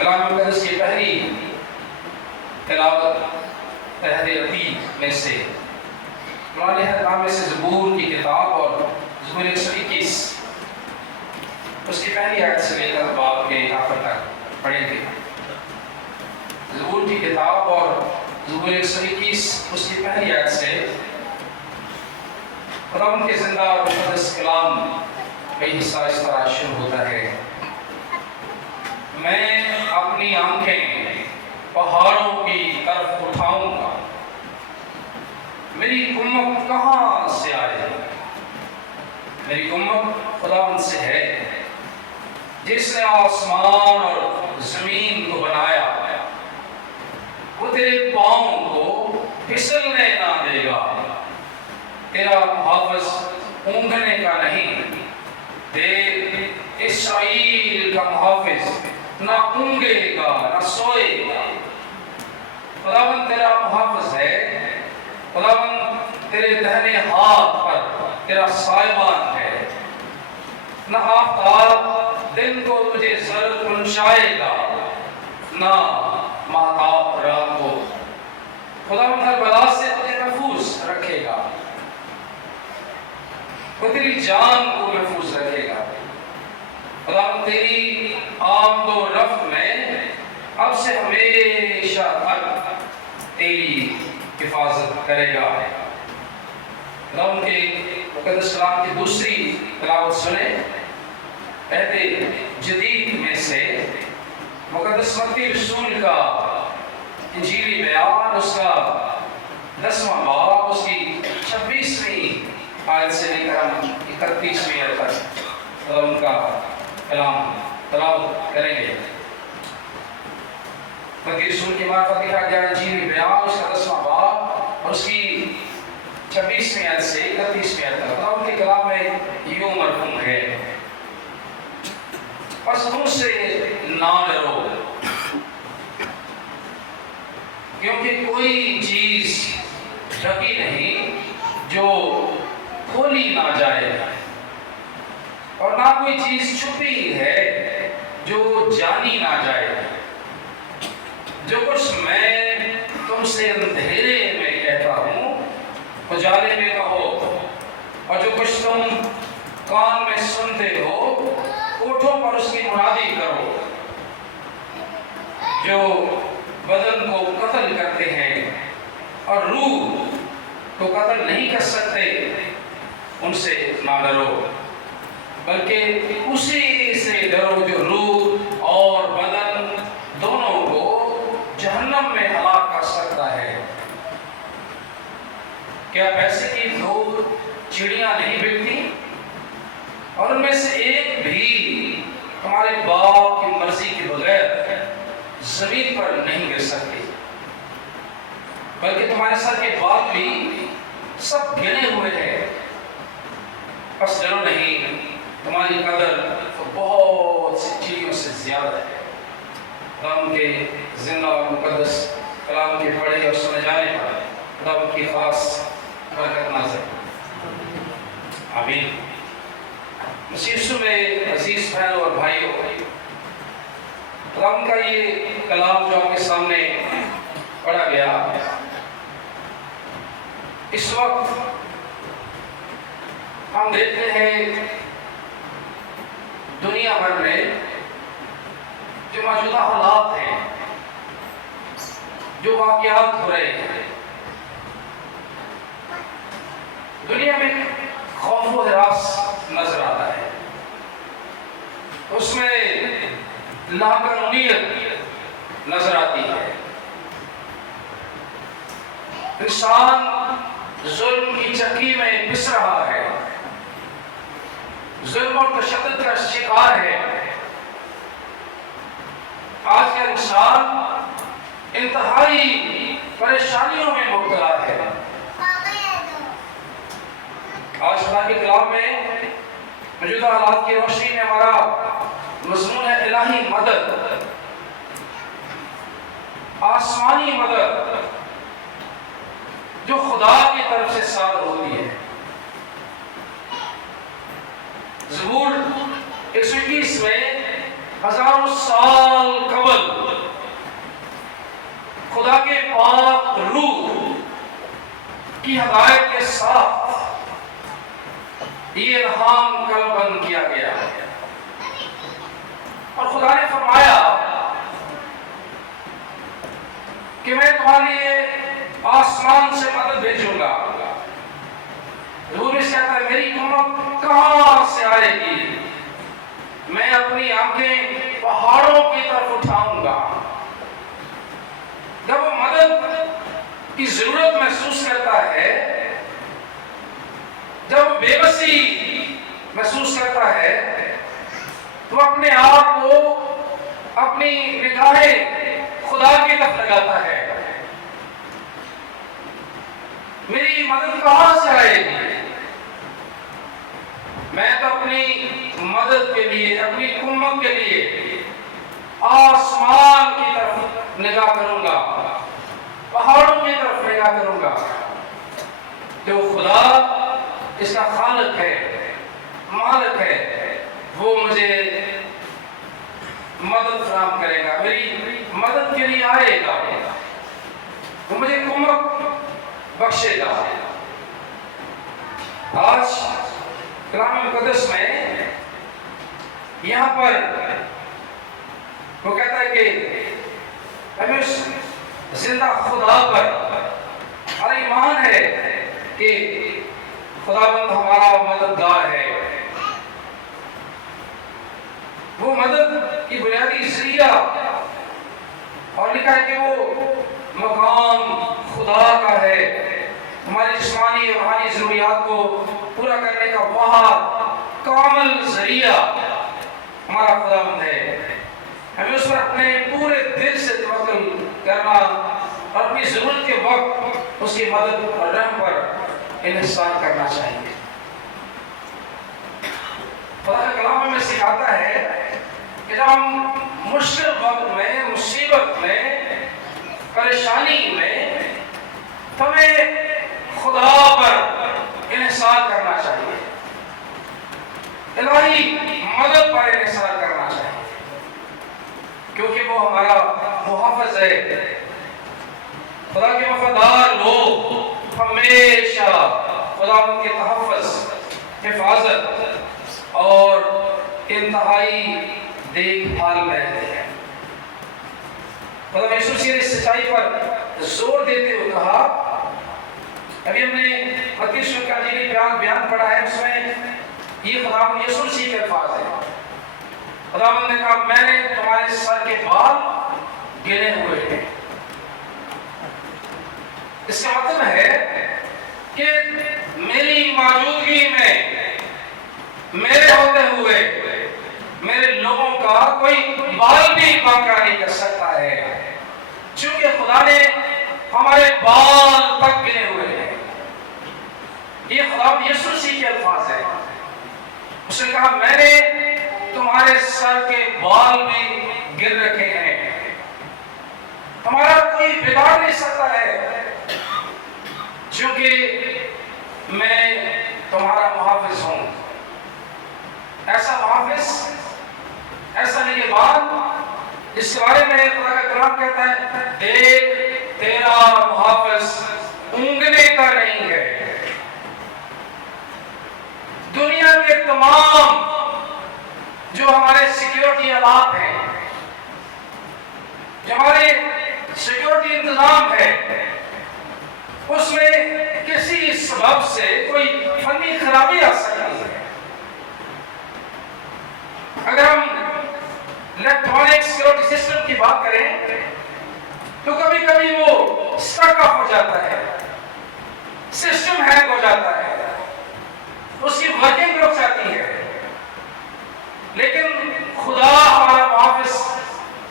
کلام مقدس کی پہلی تلاوت عہد عتیق میں سے قرآن حکام میں سے زبور کی کتاب اور زبور 121 اس کی پہلی آیت سے لے کر باب کے آخر تک پڑھیں گے۔ زبور کی کتاب اور زبور 121 اس کی پہلی آیت سے خداوند کے زندہ اور مقدس کلام کا حصہ اس طرح شروع ہوتا ہے۔ میں اپنی آنکھیں پہاڑوں کی طرف اٹھاؤں گا، میری کمک کہاں سے آئے؟ میری کمک خداوند سے ہے جس نے آسمان اور زمین کو بنایا۔ وہ تیرے پاؤں کو پھسلنے نہ دے گا، تیرا محافظ اونگنے کا نہیں۔ دیکھ، اسرائیل کا محافظ نہ اونگے گا نہ سوئے گا۔ خداوند تیرا محافظ ہے، خداوند تیرے دہنے ہاتھ پر تیرا سائبان ہے۔ نہ آفتاب دن کو تجھے زر پہنچائے گا، نہ مہتاب رات کو۔ خداوند ہر بلا سے تجھے محفوظ رکھے گا، وہ تیری جان کو محفوظ رکھے گا۔ خداوند تیری آمد و رفت میں اب سے ہمیشہ تک تیری حفاظت کرے گا۔ خداوند کے مقدس کلام کی دوسری تلاوت سنیں۔ عہد جدید میں سے مقدس متی رسول کا انجیلی بیان، اس کا 10واں باب، اس کی 26ویں آیت سے لے کر 31ویں آیت تک خداوند کا کلام تلاوت کریں گے۔ متی رسول کی معرفت لکھا گیا انجیلی بیان، اس کا 10واں باب اور اس کی 26ویں آیت سے 31ویں آیت تک خداوند کے کلام میں یوں مرحوم ہے: بس تم سے نہ ڈرو، کیونکہ کوئی چیز ڈھکی نہیں جو کھولی نہ جائے، اور نہ کوئی چیز چھپی ہے جو جانی نہ جائے۔ جو کچھ میں تم سے اندھیرے میں کہتا ہوں اجالے میں کہو، اور جو کچھ تم کان میں سنتے ہو اونٹوں پر اس کی منادی کرو۔ جو بدن کو قتل کرتے ہیں اور روح کو قتل نہیں کر سکتے، ان سے نہ ڈرو، بلکہ اسی سے ڈرو جو روح اور بدن دونوں کو جہنم میں ہلاک کر سکتا ہے۔ کیا پیسے کی دو چڑیاں نہیں بکتی، اور ان میں سے ایک بھی تمہارے باپ کی مرضی کے بغیر زمین پر نہیں گر سکتی؟ بلکہ تمہارے سر کے بال بھی سب گنے ہوئے ہیں۔ بس ڈرو نہیں، تمہاری قدر تو بہت سی چیزوں سے زیادہ ہے۔ خداوند کے زندہ اور مقدس کلام کے پڑھے اور سنے جانے پر خداوند کی خاص برکت نازل۔ آمین۔ مسیح یسوع میں عزیز بہنوں اور بھائیوں، خداوند کا یہ کلام جو آپ کے سامنے پڑھا گیا، اس وقت ہم دیکھتے ہیں دنیا بھر میں جو موجودہ حالات ہیں، جو واقعات ہو رہے ہیں، دنیا میں خوف و ہراس نظر آتا ہے، اس میں لاقانونیت نظر آتی ہے۔ انسان ظلم کی چکی میں پس رہا ہے، ظلم اور تشدد کا شکار ہے۔ آج کا انسان انتہائی پریشانیوں میں مبتلا ہے۔ آج خدا کے کلام میں موجودہ حالات کی روشنی میں ہمارا مضمون ہے الہی مدد، آسمانی مدد جو خدا کی طرف سے صادر ہوتی ہے۔ زبور 121 میں ہزاروں سال قبل خدا کے پاک روح کی ہدایت کے ساتھ یہ الہام کل بند کیا گیا اور خدا نے فرمایا کہ میں تمہارے لیے آسمان سے مدد بھیجوں گا۔ حضور سے کہتا ہے میری مدد کہاں سے آئے گی؟ میں اپنی آنکھیں پہاڑوں کی طرف اٹھاؤں گا۔ جب وہ مدد کی ضرورت محسوس کرتا ہے، جب بے بسی محسوس کرتا ہے، تو اپنے آپ کو اپنی نگاہیں خدا کی طرف لگاتا ہے۔ میری مدد کہاں سے آئے گی؟ میں تو اپنی مدد کے لیے، اپنی امت کے لیے آسمان کی طرف نگاہ کروں گا، پہاڑوں کی طرف نگاہ کروں گا۔ جو خدا اس کا خالق ہے، مالک ہے، وہ مجھے مدد فراہم کرے گا، میری مدد کے لیے آئے گا، وہ مجھے قوت بخشے گا۔ آج کلام مقدس میں یہاں پر وہ کہتا ہے کہ ہمیں اس زندہ خدا پر ہمارا ایمان ہے کہ خداوند ہمارا مددگار ہے۔ وہ مدد کی بنیادی ذریعہ اور لکھا ہے کہ وہ مقام خدا کا ہے، ہماری جسمانی اور روحانی ضروریات کو پورا کرنے کا واحد کامل ذریعہ ہمارا خداوند ہے۔ ہمیں اس پر اپنے پورے دل سے توکل کرنا اور اپنی ضرورت کے وقت اس کی مدد اور رحم پر انحصار کرنا چاہیے۔ خدا کا کلام ہمیں سکھاتا ہے کہ جب ہم مشکل وقت میں، مصیبت میں، پریشانی میں، ہمیں خدا پر انحصار کرنا چاہیے، الہی مدد پر انحصار کرنا چاہیے، کیونکہ وہ ہمارا محافظ ہے۔ خدا کے وفادار لوگ ہمیشہ خدا ان کے تحفظ، حفاظت اور انتہائی دیکھ بھال میں رہتے ہیں۔ خدا یسوع مسیح نے اس سچائی پر زور دیتے ہوئے کہا، ابھی ہم نے متی رسول کا انجیلی بیان پڑھا ہے، اس میں یہ خدا یسوع مسیح کے الفاظ ہیں۔ خداوند نے کہا میں نے تمہارے سر کے بال گنے ہوئے ہیں۔ اس کا مطلب ہے کہ میری موجودگی میں، میرے ہوتے ہوئے میرے لوگوں کا کوئی بال بھی باقی نہیں کر سکتا ہے، چونکہ خدا نے ہمارے بال تک گنے ہوئے ہیں۔ یہ خدا یسوع مسیح کے الفاظ ہیں۔ اس نے کہا میں نے تمہارے سر کے بال بھی گر رکھے ہیں، ہمارا کوئی بگاڑ نہیں سکتا ہے، چونکہ میں تمہارا محافظ ہوں۔ ایسا محافظ، ایسا نگہبان جس کے بارے میں خدا کا کلام کہتا ہے دیکھ تیرا محافظ اونگنے کا نہیں ہے۔ دنیا کے تمام جو ہمارے سیکیورٹی آلات ہیں، جو ہمارے سیکیورٹی انتظام ہے، اس میں کسی سبب سے کوئی فنی خرابی آ سکتی ہے۔ اگر ہم الیکٹرانک سیکیورٹی سسٹم کی بات کریں تو کبھی کبھی وہ اسٹرک اپ ہو جاتا ہے، سسٹم ہینگ ہو جاتا ہے، اس کی ورکنگ رک جاتی ہے، لیکن خدا ہمارا محافظ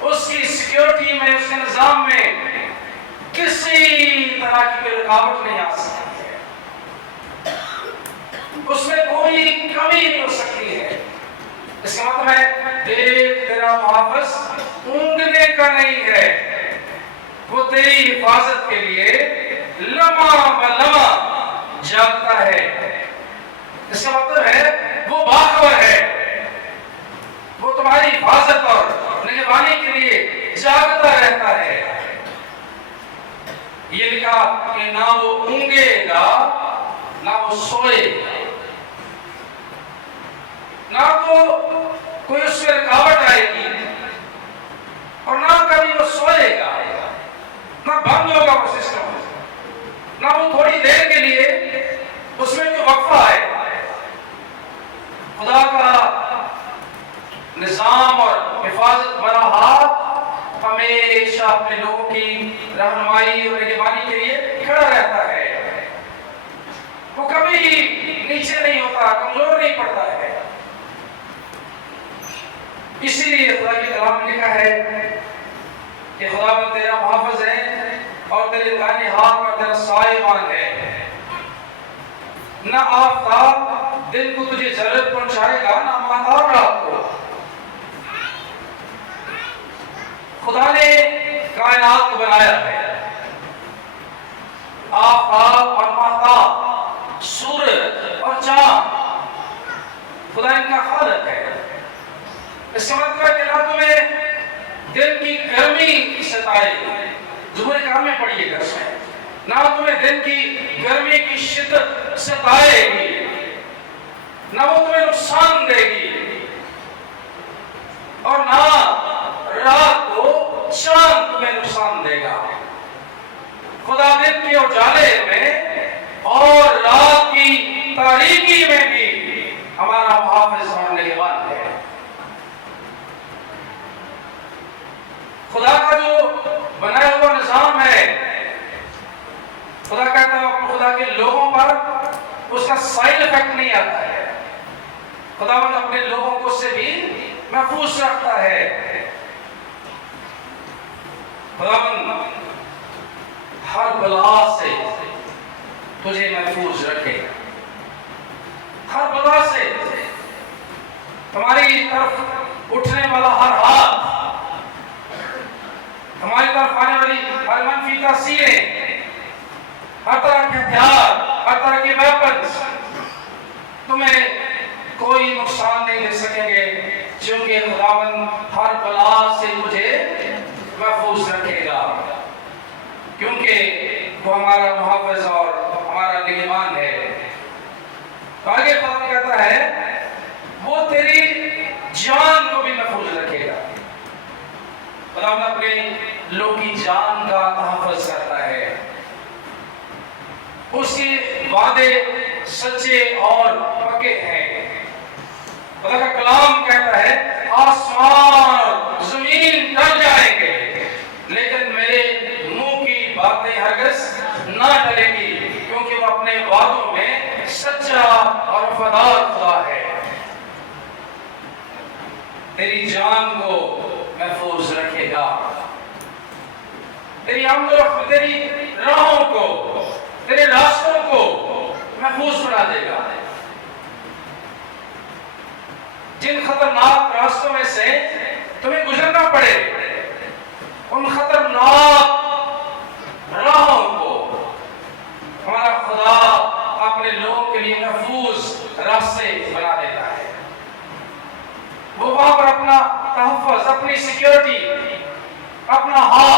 اس کی سیکیورٹی میں، اس کے نظام میں کسی طرح کی کوئی رکاوٹ نہیں آ سکتی ہے، اس میں کوئی کمی نہیں ہو سکتی ہے۔ اس کا مطلب ہے دیکھ تیرا محافظ اونگنے کا نہیں ہے، وہ تیری حفاظت کے لیے لمحہ بلمحہ جاگتا ہے۔ اس کا مطلب ہے وہ باخبر ہے، وہ تمہاری حفاظت اور نہ وہ اونگے گا نہ وہ سوئے گا، نہ تو کوئی اس میں رکاوٹ آئے گی اور نہ کبھی وہ سوئے گا، نہ بند ہوگا وہ سسٹم، نہ وہ تھوڑی دیر کے لیے اس میں جو وقفہ ہے۔ خدا کا نظام اور حفاظت والا ہاتھ ہمیشہ اپنے لوگوں کی رہنمائی اور نگہبانی کے لیے کھڑا رہتا ہے، وہ کبھی نیچے نہیں ہوتا، کمزور نہیں پڑتا ہے۔ اسی لیے خدا کی کلام میں لکھا ہے کہ خداوند تیرا محافظ ہے اور تیرے دائیں ہاتھ پر تیرا سائبان ہے، نہ آفتاب دن کو تجھے ضرورت پہنچائے گا نہ ماہتاب رات کو۔ خدا نے کائنات کو بنایا ہے، آفتاب اور ماہتاب، سورج اور چاند، خدا ان کا خالق ہے۔ اس کا مطلب ہے کہ نہ تمہیں دن کی گرمی ستائے گی، زبور کام میں پڑھیے گا اس میں، نہ تمہیں دن کی گرمی کی شدت ستائے گی، نہ وہ تمہیں نقصان دے گی، اور نہ رات کو چاند تمہیں نقصان دے گا۔ خدا دن کے اجالے میں اور رات کی تاریکی میں بھی ہمارا محافظ اور نگہبان ہے۔ خدا کا جو بنایا ہوا نظام ہے، خدا کہتا ہے خدا کے لوگوں پر اس کا سائیڈ ایفیکٹ نہیں آتا ہے، خداوند اپنے لوگوں کو سے بھی محفوظ رکھتا ہے۔ خداوند ہر بلا سے تجھے محفوظ رکھے گا، ہر بلا سے تمہاری طرف اٹھنے والا ہر ہاتھ، ہماری طرف آنے والی ہر منفی تاثیریں، ہر طرح کے ہتھیار، ہر طرح کے ویپنز تمہیں کوئی نقصان نہیں دے سکیں گے، کیونکہ خداوند ہر بلا سے تجھے محفوظ رکھے گا، کیونکہ وہ ہمارا محافظ اور ہمارا نگہبان ہے۔ آگے خدا کہتا ہے وہ تیری جان کو بھی محفوظ رکھے گا۔ خداوند اپنے لوگ کی جان کا تحفظ کرتا ہے، اس کے وعدے سچے اور پکے ہیں۔ خدا کا کلام کہتا ہے آسمان اور زمین ٹل جائیں گے لیکن میرے منہ کی باتیں ہرگز نہ ٹلیں گی، کیونکہ وہ اپنے وعدوں میں سچا اور وفادار خدا ہے۔ تیری جان کو محفوظ رکھے گا، تیری آمد و رفت، تیری راہوں کو، تیرے راستوں کو محفوظ بنا دے گا۔ جن خطرناک راستوں میں سے تمہیں گزرنا پڑے، ان خطرناک راہوں کو ہمارا خدا اپنے لوگوں کے لیے محفوظ راستے بنا دیتا ہے۔ وہ وہاں پر اپنا تحفظ، اپنی سیکیورٹی، اپنا ہاتھ